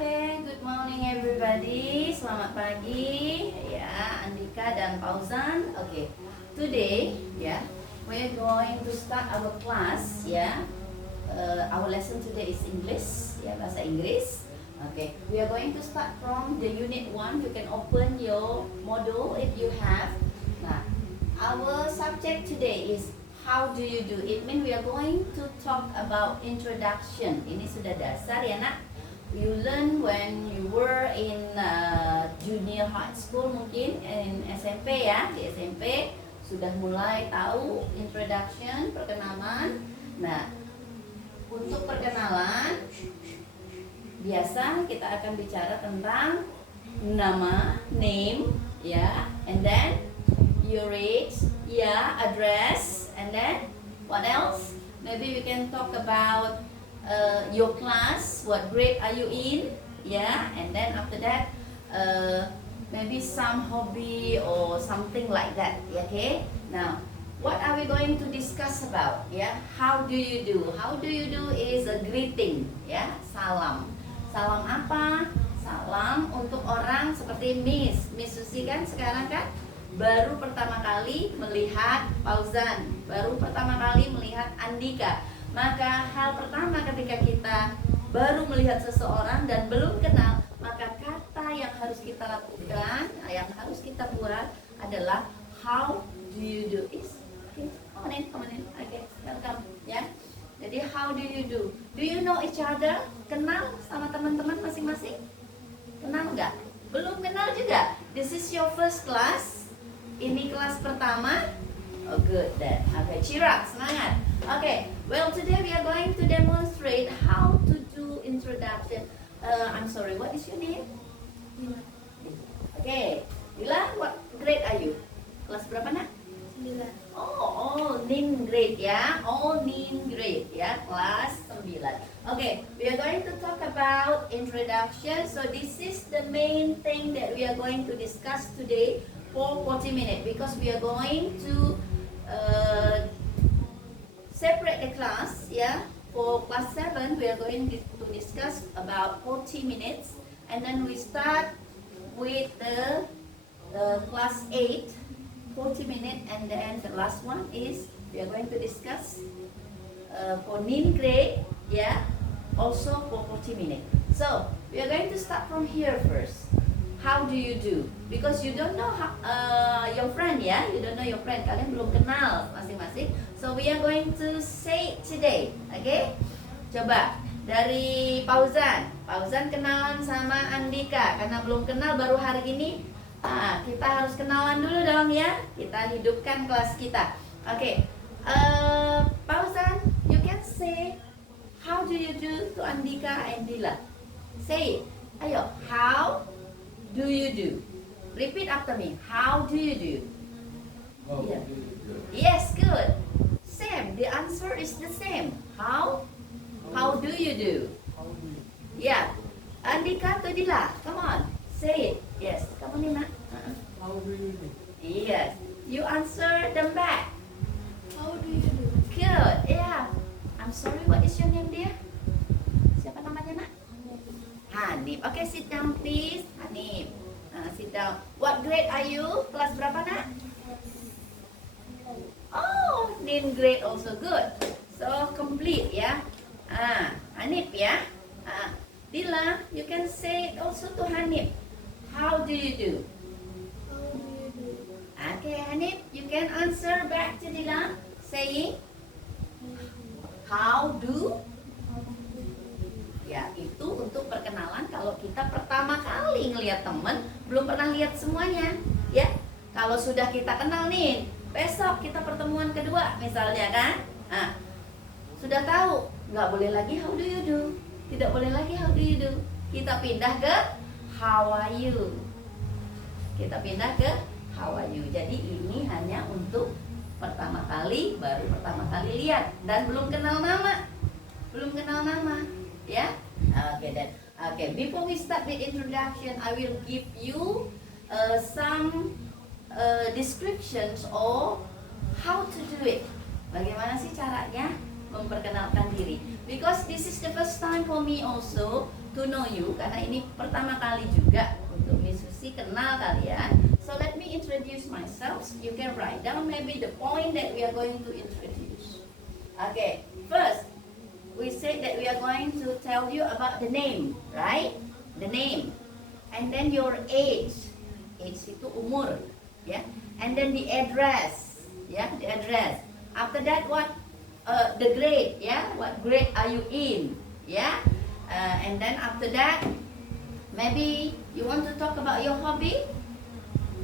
Okay, good morning everybody. Selamat pagi ya, Andika dan Fauzan. Okay, today ya, we're going to start our class ya. Our lesson today is English ya, bahasa Inggris. Okay, we are going to start from the unit 1. You can open your module if you have. Nah, our subject today is how do you do. It means we are going to talk about introduction. Ini sudah dasar ya nak. You learn when you were in junior high school, mungkin in SMP ya. Di SMP sudah mulai tahu introduction, perkenalan. Nah, untuk perkenalan biasa kita akan bicara tentang nama, name ya, and then your age ya, address, and then what else? Maybe we can talk about your class, what grade are you in, yeah, and then after that maybe some hobby or something like that, okay. Now what are we going to discuss about, yeah? How do you do? How do you do is a greeting, ya, salam. Salam apa? Salam untuk orang seperti Miss Susi kan sekarang kan baru pertama kali melihat Fauzan, baru pertama kali melihat Andika. Maka hal pertama ketika kita baru melihat seseorang dan belum kenal, maka kata yang harus kita lakukan, yang harus kita buat adalah how do you do. Okay, come on in. Okay, welcome. Ya. Jadi how do you do? Do you know each other? Kenal sama teman-teman masing-masing? Kenal nggak? Belum kenal juga. This is your first class. Ini kelas pertama. Oh good then. Okay, cheer up, semangat. Okay, well today we are going to demonstrate how to do introduction. I'm sorry, what is your name? Dila. Okay, Dila, what grade are you? Kelas berapa nak? 9. Oh, nin grade ya. Oh, nin grade ya, kelas 9. Okay, we are going to talk about introduction. So this is the main thing that we are going to discuss today for 40 minutes because we are going to separate the class, yeah. For class 7, we are going to discuss about 40 minutes, and then we start with the class 8, 40 minutes, and then the last one is we are going to discuss for nin grade, yeah, also for 40 minutes. So we are going to start from here first. How do you do? Because you don't know your friend ya, you don't know your friend. Kalian belum kenal masing-masing. So we are going to say it today, okay? Coba dari Fauzan. Fauzan kenalan sama Andika karena belum kenal baru hari ini. Kita harus kenalan dulu dong ya. Kita hidupkan kelas kita. Oke. Fauzan, you can say how do you do to Andika and Dila? Say it. Ayo, how do you do? Repeat after me. How do you do? Oh, Yeah. good. Yes, good. Same. The answer is the same. How? How do you do? How do you? Yeah. Andika to Dila. Come on. Say it. Yes. Come on, Nina. How do you do? Yes. You answer them back. How do you do? Good. Yeah. I'm sorry. What is your name, dear? Siapa namanya, nak? Hanif. Okay, sit down please. Hanif. Sit down. What grade are you? Kelas berapa, nak? Oh, nin grade also good. So complete ya. Hanif ya. Dila, you can say it also to Hanif. How do you do? How do you do? Okay, Hanif, you can answer back to Dila saying how do. Ya, itu untuk perkenalan kalau kita pertama kali ngelihat temen, belum pernah lihat semuanya, ya. Kalau sudah kita kenal nih, besok kita pertemuan kedua misalnya kan, sudah tahu, nggak boleh lagi how do you do, tidak boleh lagi how do you do, kita pindah ke how are you, kita pindah ke how are you. Jadi ini hanya untuk pertama kali, baru pertama kali lihat dan belum kenal nama, ya. Okay then. Okay, before we start the introduction, I will give you some descriptions or how to do it. Bagaimana sih caranya memperkenalkan diri? Because this is the first time for me also to know you karena ini pertama kali juga untuk Miss Susi kenal kalian. So let me introduce myself. You can write down maybe the point that we are going to introduce. Okay, first we said that we are going to tell you about the name, right? The name, and then your age. Age itu umur, ya. And then the address, ya, the address. After that, what? The grade, ya. What grade are you in, ya? And then after that, maybe you want to talk about your hobby.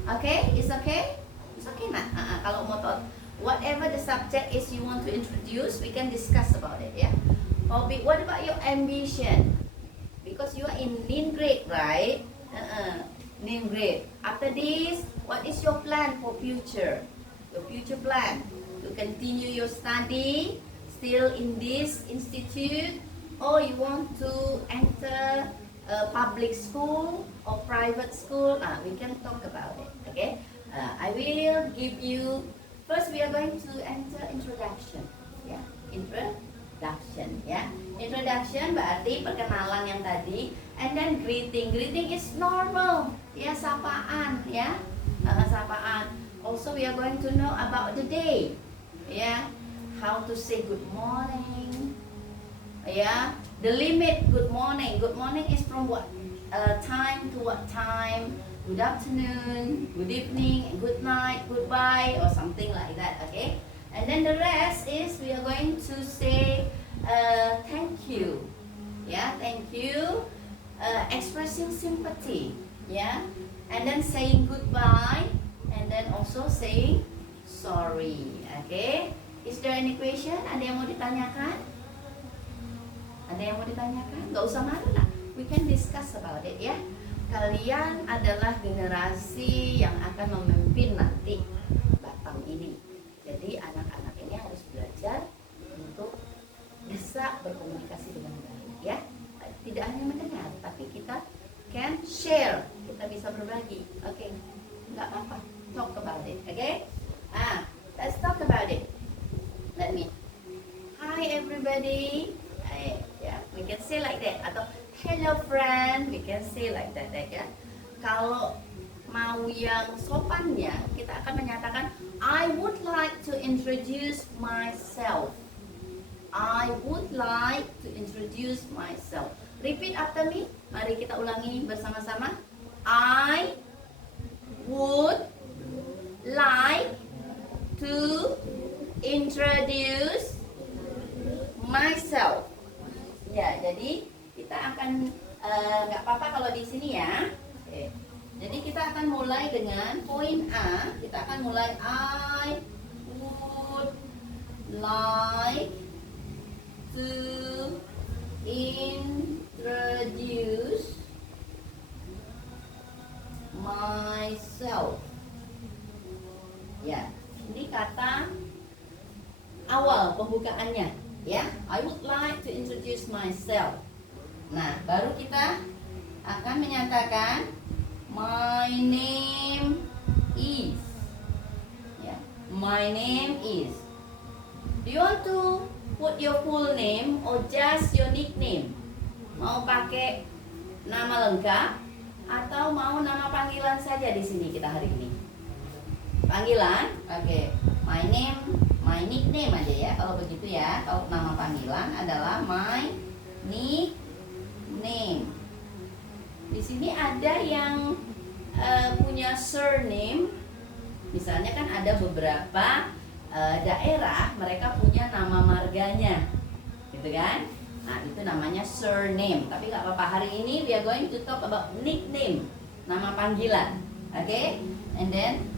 Okay, it's okay. It's okay, nak. Kalau mau tahu, whatever the subject is you want to introduce, we can discuss about it, ya. Hobby. What about your ambition? Because you are in nin grade, right? Nin grade. After this, what is your plan for future? Your future plan to continue your study still in this institute, or you want to enter a public school or private school? We can talk about it. Okay. I will give you. First, we are going to enter introduction. Yeah, introduction. Ya, introduction berarti perkenalan yang tadi, and then greeting. Greeting is normal, ya, sapaan, ya, sapaan. Also, we are going to know about the day, ya, how to say good morning, ya, the limit good morning. Good morning is from what time to what time? Good afternoon, good evening, good night, goodbye, or something like that. Okay, and then the rest is we are going to say thank you, yeah, thank you, expressing sympathy, yeah, and then saying goodbye, and then also saying sorry. Okay, is there any question? Ada yang mau ditanyakan? Ada yang mau ditanyakan? Gak usah malu lah, we can discuss about it, ya. Kalian adalah generasi yang akan memimpin nanti Batam ini. Jadi anak-anak ini harus belajar untuk bisa berkomunikasi dengan baik, ya. Tidak hanya mendengar, tapi kita can share, kita bisa berbagi. Oke, nggak apa-apa, talk about it. Oke, let's talk about it. Let me. Hi everybody. Yeah, we can say like that. Atau hello friend, we can say like that, ya. Kalau mau yang sopannya, kita akan menyatakan I would like to introduce myself. I would like to introduce myself. Repeat after me. Mari kita ulangi bersama-sama. I would like to introduce myself. Ya, jadi kita akan nggak apa-apa kalau di sini, ya. Oke. Jadi kita akan mulai dengan poin A. Kita akan mulai I would like to introduce myself. Ya, ini kata awal pembukaannya, ya. I would like to introduce myself. Nah, baru kita akan menyatakan my name is. Ya, my name is. Do you want to put your full name or just your nickname? Mau pakai nama lengkap atau mau nama panggilan saja di sini kita hari ini? Panggilan, oke. My name, my nickname aja ya. Kalau begitu ya, kalau nama panggilan adalah my nickname. Di sini ada yang punya surname. Misalnya kan ada beberapa daerah mereka punya nama marganya, gitu kan? Nah, itu namanya surname. Tapi nggak apa-apa, hari ini we are going to talk about nickname, nama panggilan. Oke? And then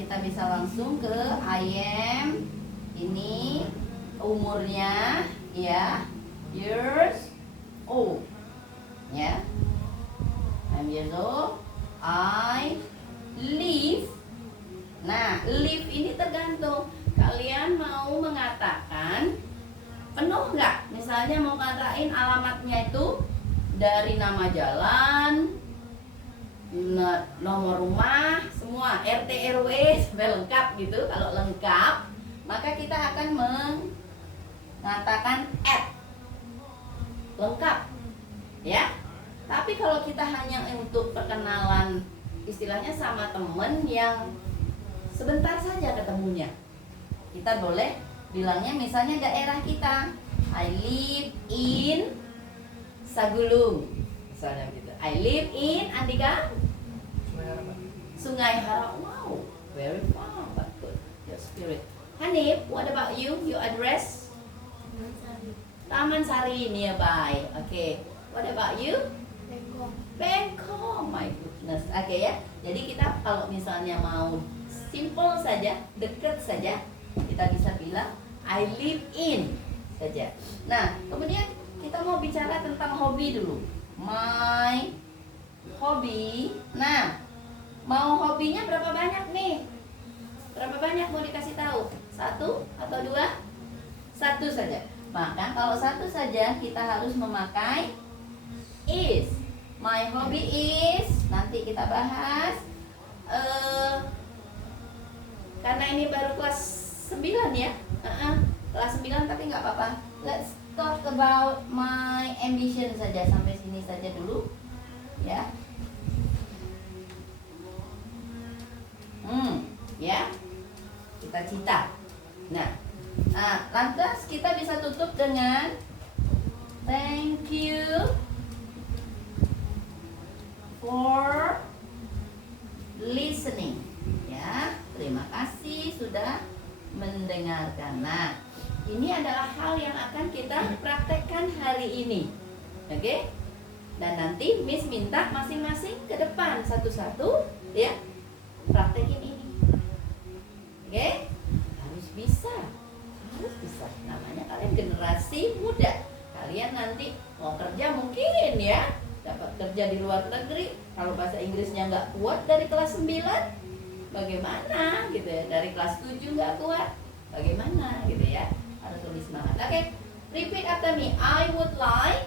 kita bisa langsung ke I am. Ini umurnya, ya, years old, ya. I'm years old. I live. Nah, live ini tergantung. Kalian mau mengatakan penuh nggak? Misalnya mau ngatain alamatnya itu dari nama jalan, nomor rumah, semua RT RW sampai lengkap gitu. Kalau lengkap, maka kita akan mengatakan at lengkap. ya. Tapi kalau kita hanya untuk perkenalan, istilahnya sama temen yang sebentar saja ketemunya, kita boleh bilangnya misalnya daerah kita, I live in Sagulung, misalnya gitu. I live in Andika Sungai Harau. Wow, very far, but good. Your spirit. Hanif, what about you? Your address? Taman Sari nearby. Okay. What about you? Bengkok. Bangkok. My goodness. Okay ya. Jadi kita kalau misalnya mau simple saja, dekat saja, kita bisa bilang I live in saja. Nah, kemudian kita mau bicara tentang hobi dulu. My hobby. Nah, mau hobinya berapa banyak nih? Berapa banyak mau dikasih tahu? 1 atau 2? 1 saja. Maka kalau 1 saja kita harus memakai is. My hobby is. Nanti kita bahas. Karena ini baru kelas 9 ya. Kelas 9 tapi nggak apa-apa. Let's talk about my ambition saja. Sampai sini saja dulu. Ya. Ya. Cita-cita. Nah, lantas kita bisa tutup dengan thank you for listening. Ya, terima kasih sudah mendengarkan. Nah, ini adalah hal yang akan kita praktekkan hari ini. Oke? Dan nanti Miss minta masing-masing ke depan satu-satu ya. Praktekin ini. Oke? Harus bisa. Harus bisa. Namanya kalian generasi muda. Kalian nanti mau kerja mungkin ya, dapat kerja di luar negeri. Kalau bahasa Inggrisnya nggak kuat dari kelas 9, bagaimana gitu ya? Dari kelas 7 nggak kuat, bagaimana gitu ya? Harus lebih semangat. Oke, repeat after me. I would like.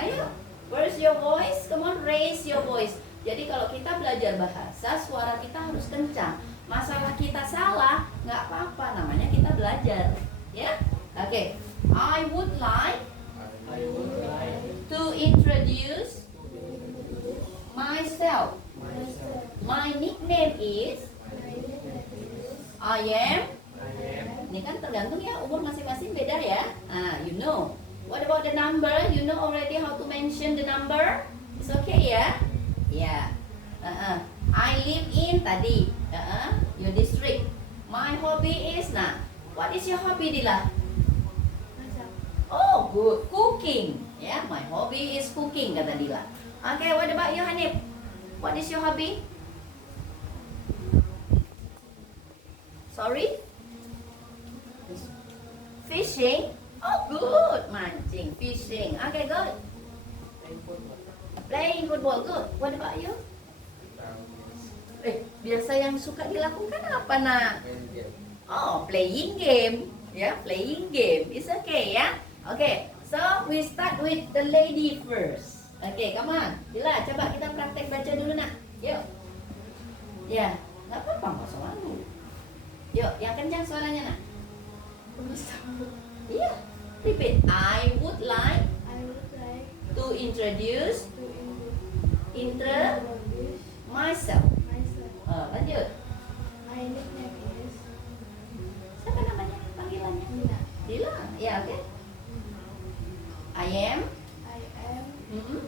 Ayo, where's your voice? Come on, raise your voice. Jadi kalau kita belajar bahasa, suara kita harus kencang. Masalah kita salah, nggak apa-apa. Namanya kita belajar, ya. Oke, I would like I would like to introduce myself. myself. My nickname is. I am. Ini kan tergantung ya, umur masing-masing beda ya. You know. What about the number? You know already how to mention the number? It's okay ya? Ya. I live in tadi. Your district. My hobby is. Nah, what is your hobby, Dila? Masak. Oh, good. Cooking. Yeah, my hobby is cooking, kata Dila. Okay, what about you, Hanif? What is your hobby? Sorry? Fishing? Oh, good. Mancing, fishing. Okay, good. Playing football, good. What about you? Biasa yang suka dilakukan apa, nak? Oh, playing game. Ya, playing game. It's okay, ya. Okay, so we start with the lady first. Okay, come on. Bila, coba kita praktek baca dulu, nak. Yuk. Ya, nggak apa-apa, nggak usah malu. Yuk, yang kencang suaranya, nak. Iya, repeat. I would like I would like to introduce to myself. introduce myself. Lanjut. My nickname is Siapa namanya? Panggilannya? Nina. Dila. Ya, oke. I am. I am Mm-mm.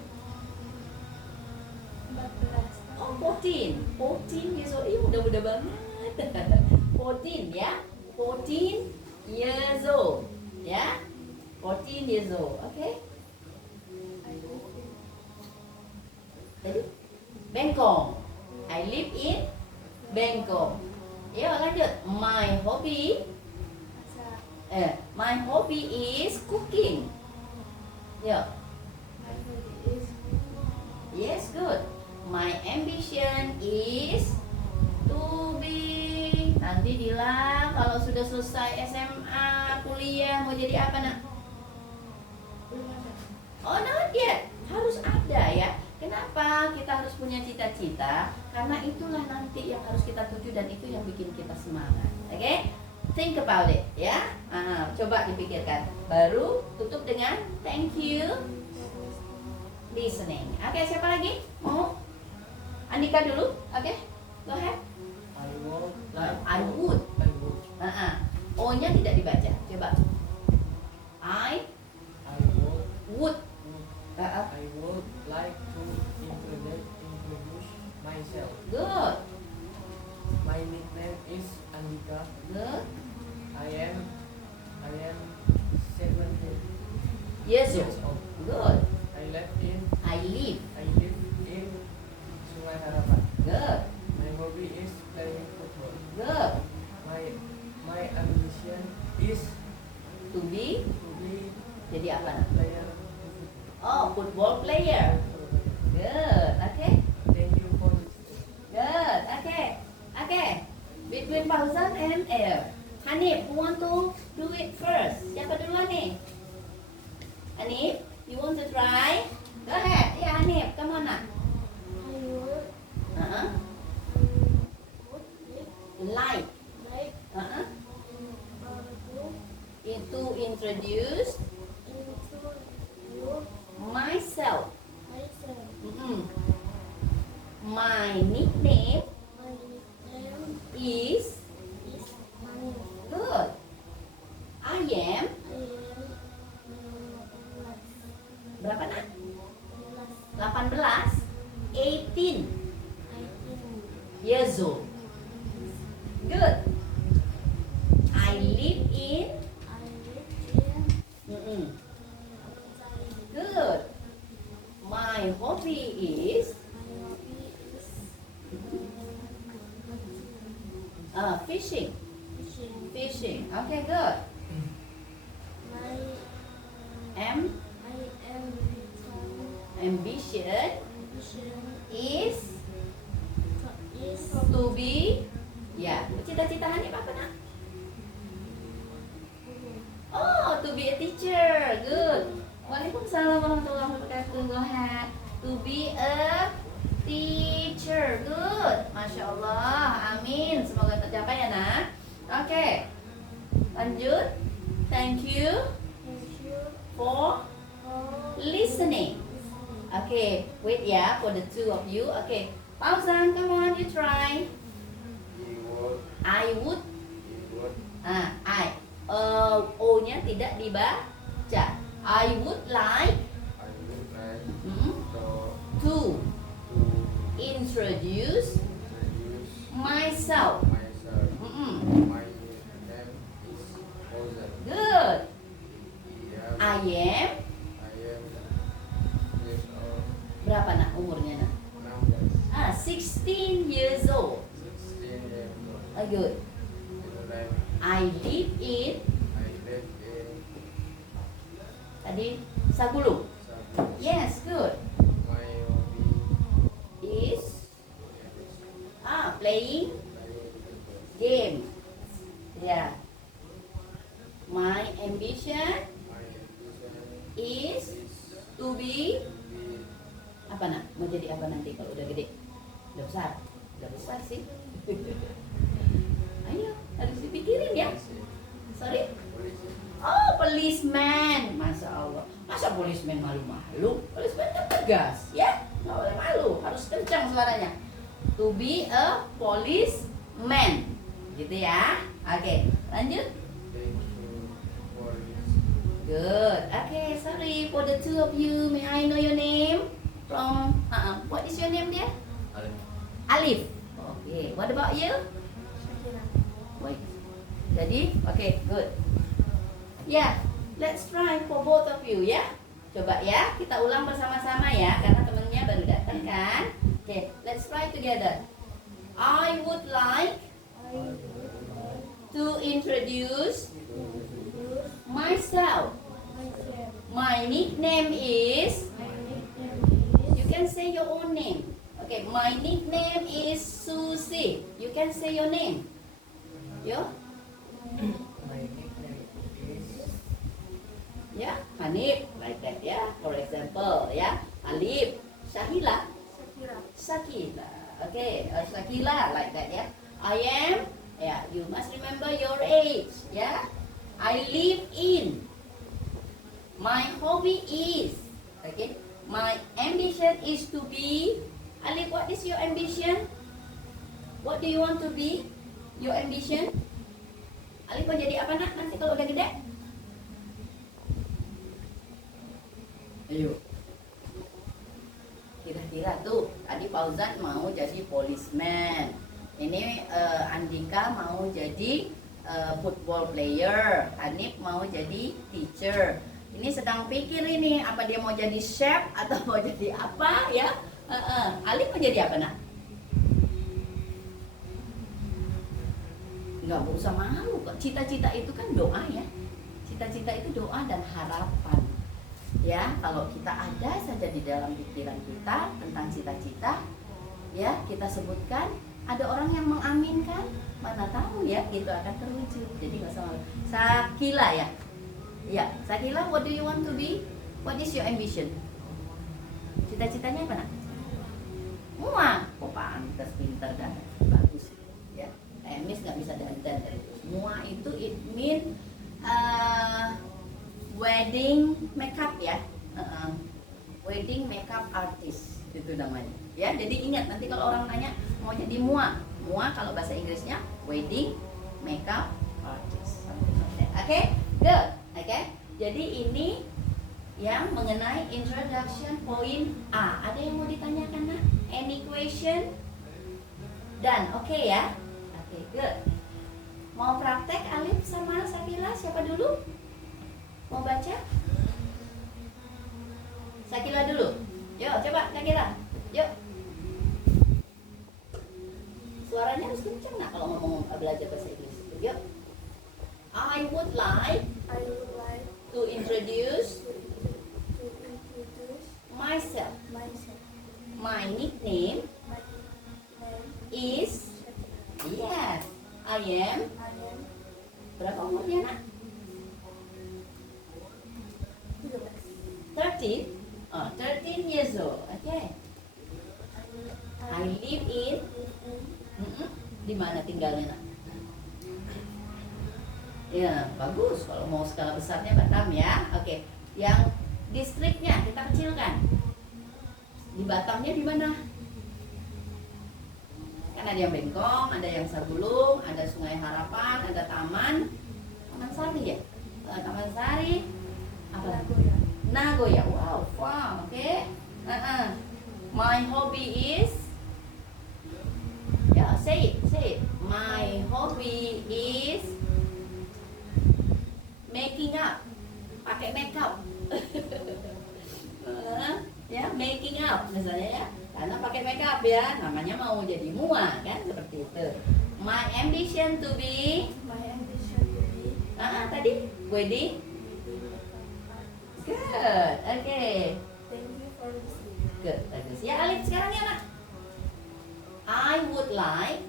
14 Oh, tahun. 14 years old. Ih, muda-muda banget. 14 ya. 14 years old. Ya. 14 years old. Oke. I live in Tadi Bangkok. I live in Bangkok. Ya, lanjut. My hobby. Masak. My hobby is cooking. Ya. My hobby is Yes, good. My ambition is to be. Nanti Dila kalau sudah selesai SMA, kuliah mau jadi apa, nak? belum ada. Oh, not yet. Harus ada ya. Kenapa kita harus punya cita-cita? Karena itulah nanti yang harus kita tuju dan itu yang bikin kita semangat. Oke? think about it, ya. Coba dipikirkan. Baru tutup dengan thank you listening. Oke, siapa lagi? Mau? Andika dulu. Oke, go ahead. I would like I would. I would. O-nya tidak dibaca. Coba. I I would. would. I would like to introduce myself. Good. My nickname is Andika. Good. I am 17 Years years old. old. Good. I live I live. in Sungai Harapan. Good. My hobby is playing football. Good. My ambition is To be. to be Jadi apa? a player. Oh, football player. Good. Okay. Thank you for listening. Good. Okay. Okay. Between Fauzan and Air. Hanif, who want to do it first? Siapa duluan nih? Hanif, you want to try? Go ahead. Yeah, Hanif, come on now. I would Uh-huh. would Like. like Uh-huh. to To introduce introduce myself. myself. Mm-mm. My nickname My nickname is is Manu. good. I am berapa nak? 18 years old. Good. I live in mm-mm. Good. My hobby is fishing. Fishing. Okay, good. Ambition is to be, ya, cita-cita Hanif apa nak? Oh, to be a teacher. Good. Waalaikumsalam warahmatullahi wabarakatuh. Go ahead. To be a teacher. Good. Masya Allah. Amin. Semoga tercapai ya nak. Oke. Lanjut. Thank you for listening. Okay, wait ya for the two of you. Okay, Fauzan, come on, you try. I would. O-nya tidak dibaca. I would like to introduce myself. Good. I am berapa nak umurnya nak? 16 years old. Good. I live in tadi Sagulu. Yes, good. Is playing game. Yeah. My ambition is to be apa nak? Mau jadi apa nanti kalau udah gede? Udah besar? Udah besar sih. Ayo, harus dipikirin ya. Sorry. Oh, policeman. Masya Allah. Masa policeman malu-malu? Policeman kan tegas, ya? Nggak boleh malu, harus kencang suaranya. To be a policeman. Gitu ya. Oke, lanjut. Good. Okay, sorry for the two of you. May I know your name? From what is your name dear? Alif. Okay. What about you? Wait. Jadi, okay, good. Yeah, let's try for both of you ya. Coba ya, kita ulang bersama-sama ya, karena temennya baru datang kan. Okay, let's try together. I would like to introduce myself. My nickname is, you can say your own name. Okay, my nickname is Susie. You can say your name. Yo? My nickname is Ya, Hanif, like that ya. For example, ya, Alif, Syahila, Sakila. Okay, Sakila like that ya. I am Yeah, you must remember your age. Yeah, I live in. My hobby is. Okay, my ambition is to be. Alif, what is your ambition? What do you want to be? Your ambition? Alif mau jadi apa nak nanti kalau udah gede? Ayo. Kira-kira tuh tadi Fauzan mau jadi policeman. Ini Andika mau jadi football player. Hanif mau jadi teacher. Ini sedang pikir ini apa dia mau jadi chef atau mau jadi apa ya? Alif mau jadi apa nak? Nggak usah malu kok. Cita-cita itu kan doa ya. Cita-cita itu doa dan harapan. Ya, kalau kita ada saja di dalam pikiran kita tentang cita-cita, ya kita sebutkan, ada orang yang mengaminkan, mana tahu ya itu akan terwujud. Jadi nggak usah malu. Sakila ya, ya Sakila, what do you want to be? What is your ambition? Cita-citanya apa nak? Mua, oh pantas, pintar dan bagus ya. Miss nggak bisa dandan dari itu. Mua itu it mean wedding makeup ya, wedding makeup artist itu namanya ya. Jadi ingat nanti kalau orang tanya mau jadi mua kalau bahasa Inggrisnya wedding makeup artist. Oke, good. Oke, jadi ini yang mengenai introduction point A. Ada yang mau ditanyakan nak? Any question? Dan oke ya. Oke, good. Mau praktek Alif sama Sakila siapa dulu? Mau baca? Sakila dulu. Yuk, coba Sakila. Yuk. Suaranya harus kencang nak kalau ngomong belajar bahasa Inggris. Yuk. I would like I would like to introduce to introduce myself. myself. My nickname My name is, yes, I am. I am Berapa umurnya nak? 13. Oh, 13 years old. Okay. I live in. Di mana tinggalnya nak? Ya, bagus. Kalau mau skala besarnya Batam ya. Oke. Yang distriknya kita kecilkan. Di Batamnya di mana? Kan ada yang Bengkong, ada yang Sagulung, ada Sungai Harapan, ada Taman Sari ya. Taman Sari. Apa? Nagoya. Wow, wow. Oke. My hobby is. Ya, say it. My hobby is making up. Pakai makeup. Ya, making up misalnya ya. Karena pakai makeup ya, namanya mau jadi mua kan seperti itu. My ambition to be. my ambition to be Tadi wedding. Good. Okay. thank you for listening. Good. Bagus. Ya Alif sekarang ya nak. I would like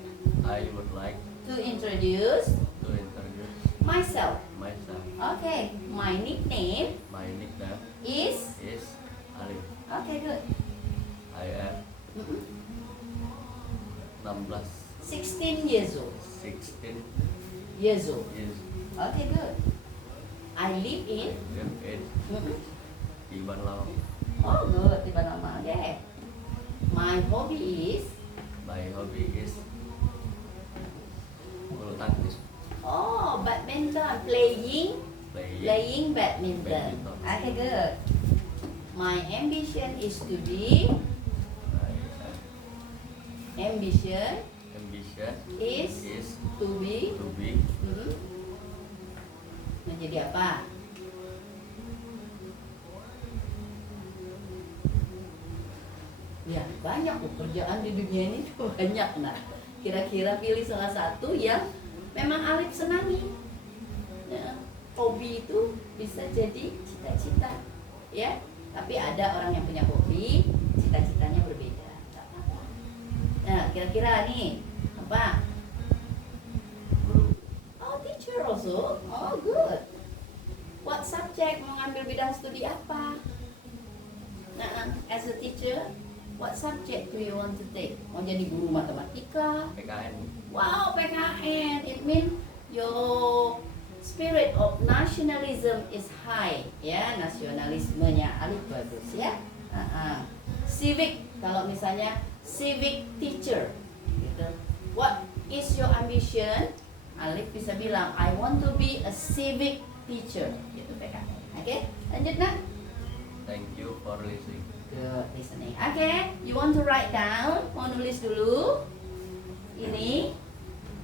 to introduce to introduce myself. myself. Okay. My nickname My nickname is. is Alif. Okay, good. I am 16, 16 years old. 16 Years old. years Okay, good. I live in. in Iban Lawang. Oh, good. Di Panama. Okay. My hobby is. My hobby is bulu tangkis, Oh, badminton. Playing badminton. Badminton. Okay, good. My ambition is to be. My Ambition ambition is is to be. to be Menjadi apa? Ya, banyak pekerjaan di dunia ini tuh banyak. Nah, kira-kira pilih salah satu yang memang Alif senangi. Ya, hobi itu bisa jadi cita-cita, ya. Tapi ada orang yang punya hobi, cita-citanya berbeda. Nggak apa-apa. Nah, kira-kira nih apa? guru. Oh, teacher also. Oh, good. What subject mau ngambil bidang studi apa? Nah, as a teacher, what subject do you want to take? Mau jadi guru matematika, PKN Wow, PKN. It means your spirit of nationalism is high. Ya, nasionalismenya Alif bagus ya. Civic, kalau misalnya civic teacher, gitu. What is your ambition? Alif bisa bilang, I want to be a civic teacher. Gitu PKN. Oke, lanjut nak. Thank you for listening. Good listening. Oke, you want to write down? Mau nulis dulu? Ini,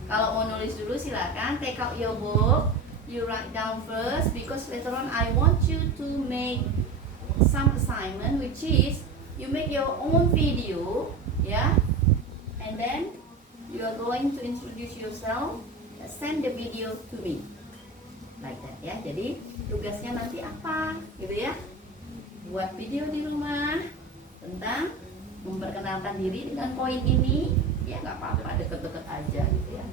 kalau mau nulis dulu silakan. Take out your book. You write down first because later on I want you to make some assignment, which is you make your own video, yeah, and then you are going to introduce yourself. Send the video to me, like that ya. Jadi tugasnya nanti apa, gitu ya? Buat video di rumah tentang memperkenalkan diri dengan poin ini, ya nggak apa-apa, deket-deket aja gitu ya.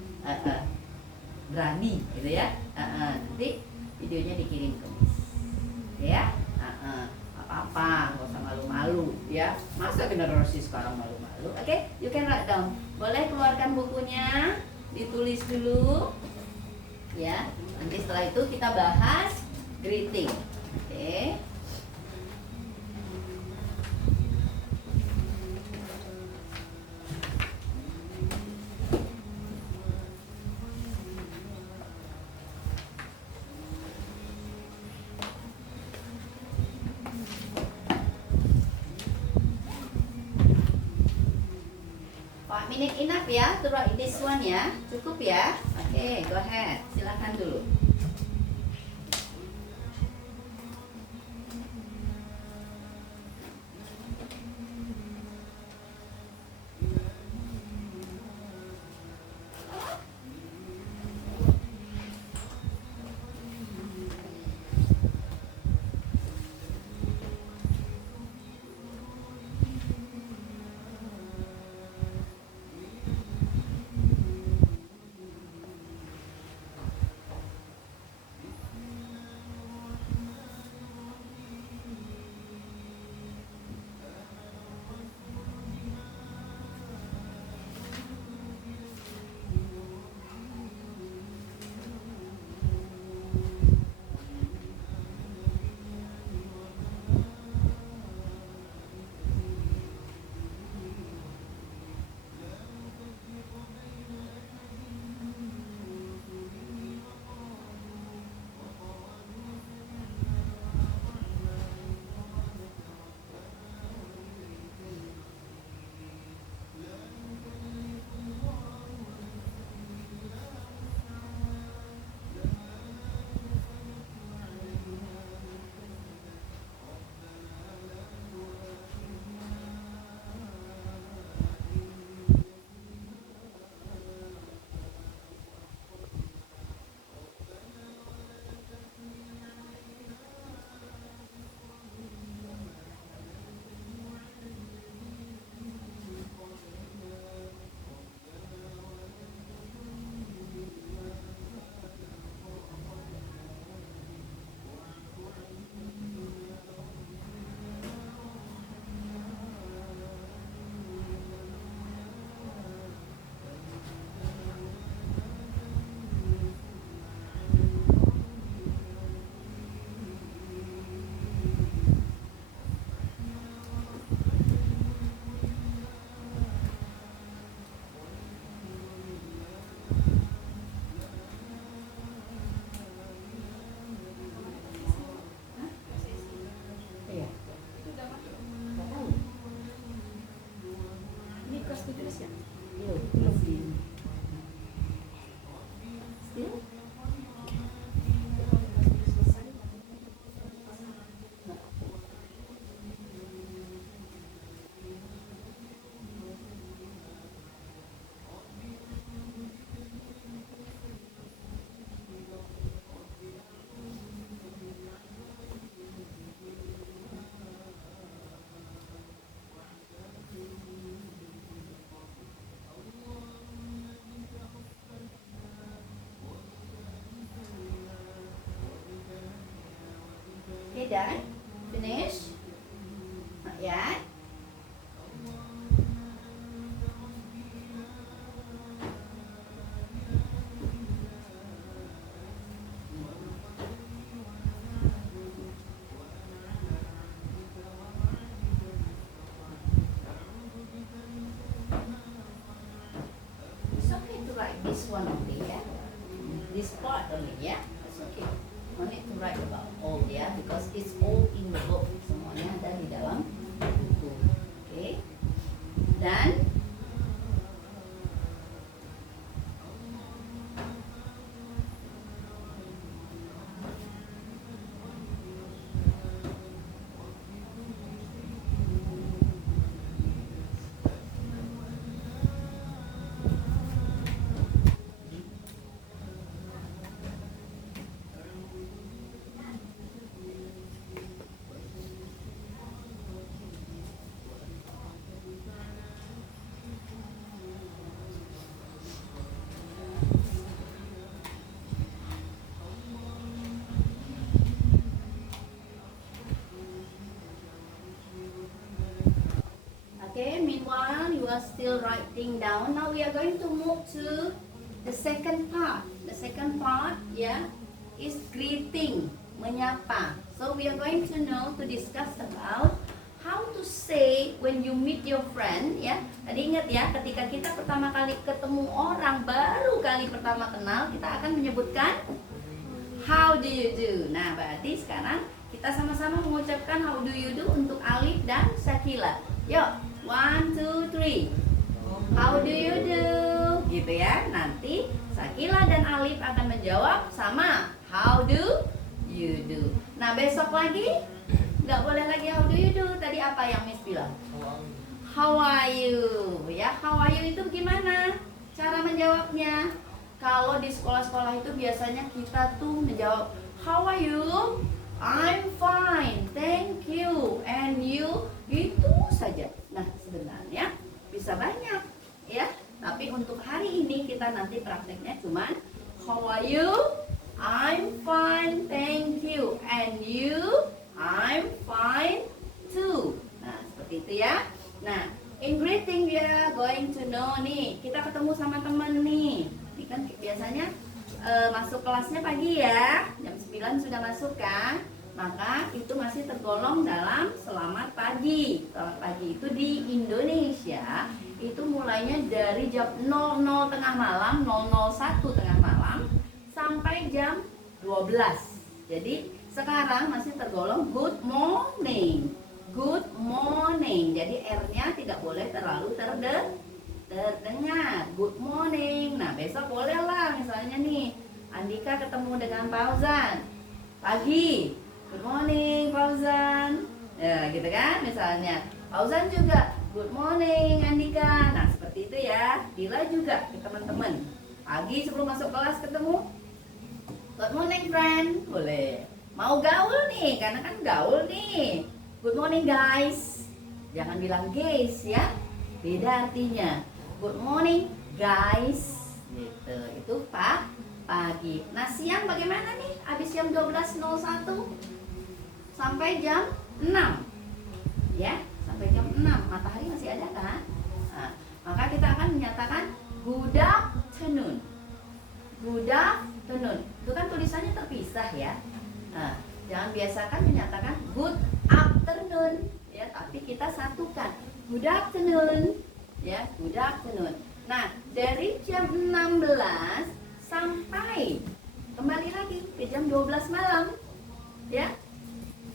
Berani gitu ya. Nanti videonya dikirim ke Miss, ya. Apa-apa, nggak usah malu-malu ya. Masa generasi sekarang malu-malu? Oke, you can write down. Boleh keluarkan bukunya, ditulis dulu, ya. Nanti setelah itu kita bahas greeting. Oke. Minute enough ya to write this one ya. Cukup ya. Oke, go ahead. Silakan dulu. Okay, done? Finish? Not yet? one only, yeah. This part only, yeah. That's okay. No need to write about all, yeah, because it's all in the book. Semuanya ada di dalam buku. Okay. Dan okay, meanwhile you are still writing down. Now we are going to move to the second part. The second part, yeah, is greeting, menyapa. So we are going to know to discuss about how to say when you meet your friend, ya. Tadi ingat ya, ketika kita pertama kali ketemu orang, baru kali pertama kenal, kita akan menyebutkan how do you do. Nah, berarti sekarang kita sama-sama mengucapkan how do you do untuk Alif dan Syakila. Yuk, 1, 2, 3. How do you do? Gitu ya. Nanti Syakila dan Alif akan menjawab sama how do you do. Nah, besok lagi nggak boleh lagi how do you do. Tadi apa yang Miss bilang? How are you? Ya, how are you itu gimana cara menjawabnya? Kalau di sekolah-sekolah itu biasanya kita tuh menjawab how are you? I'm fine, thank you. And you? Itu saja. Nah, sebenarnya bisa banyak, ya. Tapi untuk hari ini kita nanti prakteknya cuman how are you? I'm fine, thank you. And you? I'm fine too. Nah, seperti itu ya. Nah, in greeting we are going to know nih, kita ketemu sama teman nih. Ini kan biasanya masuk kelasnya pagi ya, jam 9 sudah masuk kan, maka itu masih tergolong dalam selamat pagi. Selamat pagi itu di Indonesia itu mulainya dari jam 00 tengah malam, 001 tengah malam sampai jam 12. Jadi sekarang masih tergolong good morning. Good morning. Jadi R-nya tidak boleh terlalu terdengar. Good morning. Nah, besok bolehlah misalnya nih Andika ketemu dengan Fauzan pagi. Good morning Fauzan. Ya, gitu kan misalnya. Fauzan juga good morning Andika. Nah, seperti itu ya. Dila juga ke teman-teman. Pagi sebelum masuk kelas ketemu good morning friend. Boleh. Mau gaul nih, karena kan gaul nih. Good morning guys. Jangan bilang guys ya. Beda artinya. Good morning guys. Gitu. Itu pagi. Nah, siang bagaimana nih? Habis jam 12.01 sampai jam 6. Ya, sampai jam 6. Matahari masih ada kan? Nah, maka kita akan menyatakan good afternoon. Good afternoon. Itu kan tulisannya terpisah ya. Nah, jangan biasakan menyatakan good afternoon ya, tapi kita satukan. Good afternoon. Ya, good afternoon. Nah, dari jam 16 sampai kembali lagi ke jam 12 malam. Ya.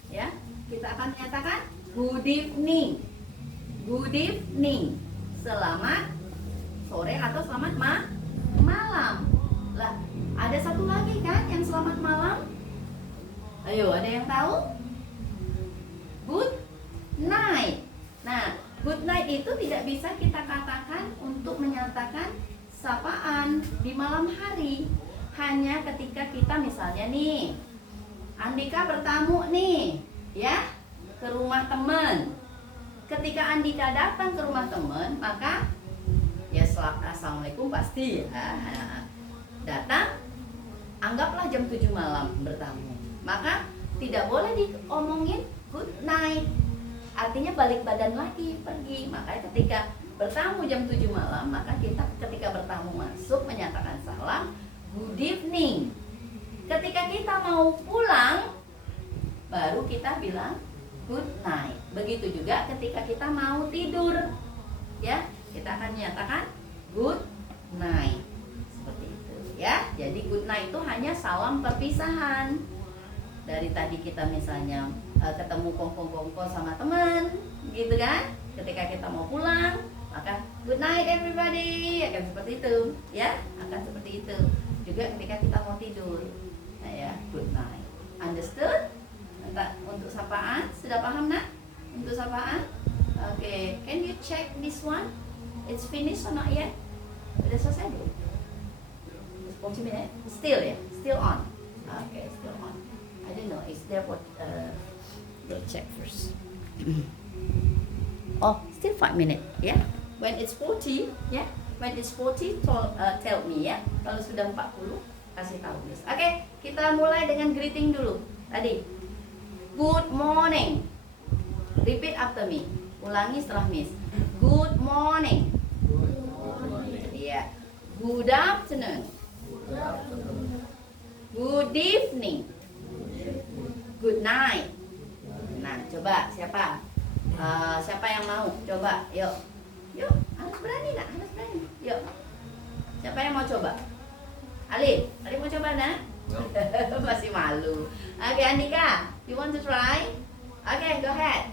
Ya, kita akan menyatakan good evening. Good evening. Selamat sore atau selamat malam. Lah, ada satu lagi kan yang selamat malam? Ayo, ada yang tahu? Good night. Nah, good night itu tidak bisa kita katakan untuk menyatakan sapaan di malam hari. Hanya ketika kita misalnya nih, Andika bertamu nih, ya, ke rumah teman. Ketika Andika datang ke rumah teman, maka ya assalamualaikum pasti ya. Datang, anggaplah jam 7 malam bertamu. Maka tidak boleh diomongin good night. Artinya balik badan lagi, pergi. Maka ketika bertamu jam 7 malam, maka kita ketika bertamu masuk menyatakan salam good evening. Ketika kita mau pulang, baru kita bilang good night. Begitu juga ketika kita mau tidur, ya, kita akan menyatakan good night. Seperti itu. ya. Jadi good night itu hanya salam perpisahan. Dari tadi kita misalnya ketemu kongko-kongko sama teman, gitu kan? Ketika kita mau pulang, maka good night everybody, akan seperti itu, ya, akan seperti itu. Juga ketika kita mau tidur, nah, ya, good night. Understood? Untuk sapaan, sudah paham nak? Untuk sapaan, oke. Can you check this one? It's finished or not yet? Udah selesai belum? 40 minutes? Still ya? Still on? Okay, still on. I don't know, is there what, we'll check first. Oh, still 5 minutes, yeah? When it's 40, yeah? When it's 40, tell me, ya. Kalau sudah 40, kasih tahu, Miss. Oke, kita mulai dengan greeting dulu. Tadi, good morning. Repeat after me. Ulangi setelah Miss. Good morning. Good morning. Iya. Good afternoon. Good afternoon. Good evening. Good night. Nah, coba siapa? Siapa yang mau? Coba, yuk. Yuk, harus berani nak, harus berani. Yuk. Siapa yang mau coba? Ali mau coba nak? No. Masih malu. Oke, Andika, you want to try? Oke, go ahead.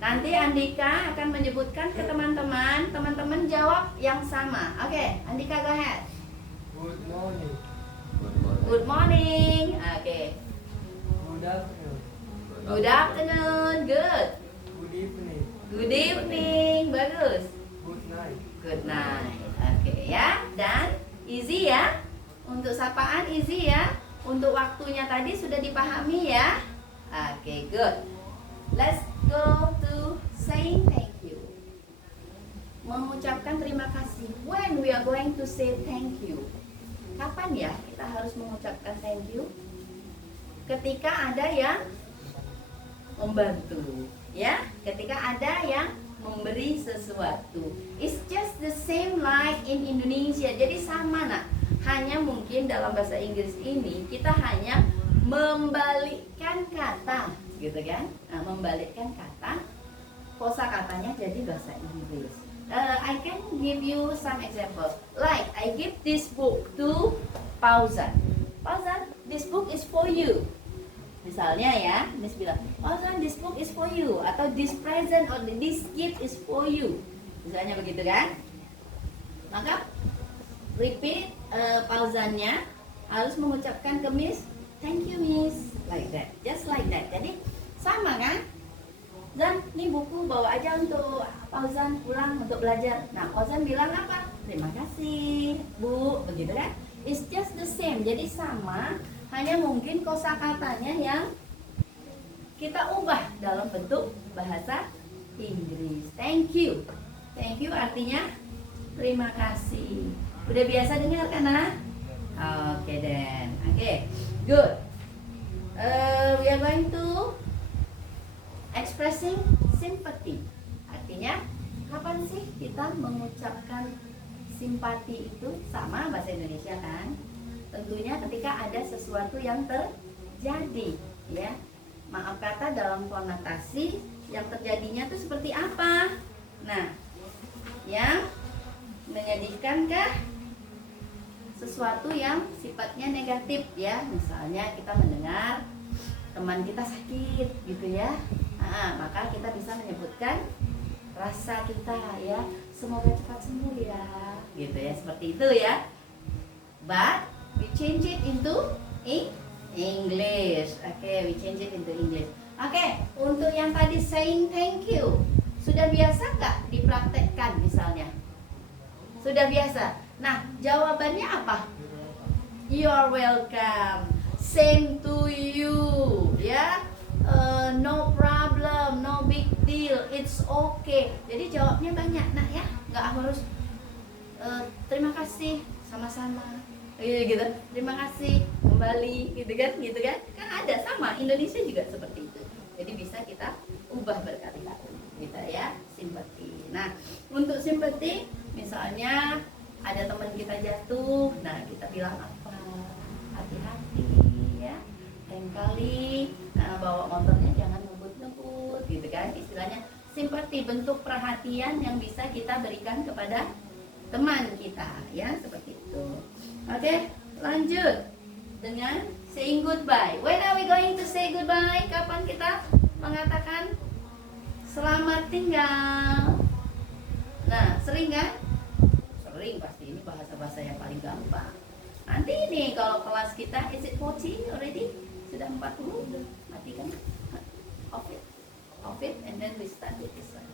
Nanti Andika akan menyebutkan ke teman-teman, teman-teman jawab yang sama. Oke, Andika, go ahead. Good morning. Good morning. Good morning. Oke. Good afternoon. Good afternoon. Good. Good evening. Good evening. Bagus. Good night. Good night. Oke ya. Dan easy ya. Untuk sapaan easy ya. Untuk waktunya tadi sudah dipahami ya. Oke, good. Let's go to saying thank you. Mengucapkan terima kasih. When we are going to say thank you? Kapan ya kita harus mengucapkan thank you? Ketika ada yang membantu, ya. Ketika ada yang memberi sesuatu. It's just the same like in Indonesia. Jadi sama nak. Hanya mungkin dalam bahasa Inggris ini kita hanya membalikkan kata, gitu kan? Nah, membalikkan kata, kosakatanya jadi bahasa Inggris. I can give you some example. Like I give this book to Fauzan. Fauzan, this book is for you. Misalnya ya, Miss bilang, Fauzan, this book is for you. Atau this present or this gift is for you. Misalnya begitu kan? Maka repeat Fauzannya harus mengucapkan ke Miss, thank you Miss, like that, just like that. Jadi sama kan? Zan, ini buku bawa aja untuk Fauzan pulang untuk belajar. Nah, Fauzan bilang apa? Terima kasih Bu, begitu kan? It's just the same, jadi sama, hanya mungkin kosakatanya yang kita ubah dalam bentuk bahasa Inggris. Thank you. Thank you artinya terima kasih. Udah biasa dengar kan? Oke then. Oke, good. We are going to expressing sympathy. Artinya kapan sih kita mengucapkan simpati itu? Sama bahasa Indonesia kan? Tentunya ketika ada sesuatu yang terjadi, ya. Maaf kata dalam konotasi yang terjadinya itu seperti apa? Nah, yang menyedihkankah? Sesuatu yang sifatnya negatif ya, misalnya kita mendengar teman kita sakit gitu ya, maka kita bisa menyebutkan rasa kita ya, semoga cepat sembuh ya, gitu ya, seperti itu ya. But we change it into English. Okay, we change it into English. Okay, untuk yang tadi saying thank you, sudah biasa nggak dipraktekkan misalnya? Sudah biasa. Nah, jawabannya apa? You're welcome. Same to you. Ya, no problem, no big deal, it's okay. Jadi jawabnya banyak, nah ya, nggak harus terima kasih, sama-sama. Gitu. Terima kasih kembali, gitu kan? Kan ada sama Indonesia juga seperti itu. Jadi bisa kita ubah berkali-kali, gitu ya, simpati. Nah, untuk simpati, misalnya ada teman kita jatuh, nah kita bilang apa? Hati-hati ya. Lain kali bawa motornya jangan ngebut-ngebut, gitu kan? Istilahnya simpati, bentuk perhatian yang bisa kita berikan kepada teman kita, ya seperti itu. Oke, Lanjut dengan saying goodbye. When are we going to say goodbye? Kapan kita mengatakan selamat tinggal? Nah, sering kan? Sering pasti, ini bahasa-bahasa yang paling gampang. Nanti ini kalau kelas kita, is it 40 already? Sudah 40? Matikan. Off it, and then we start with this one.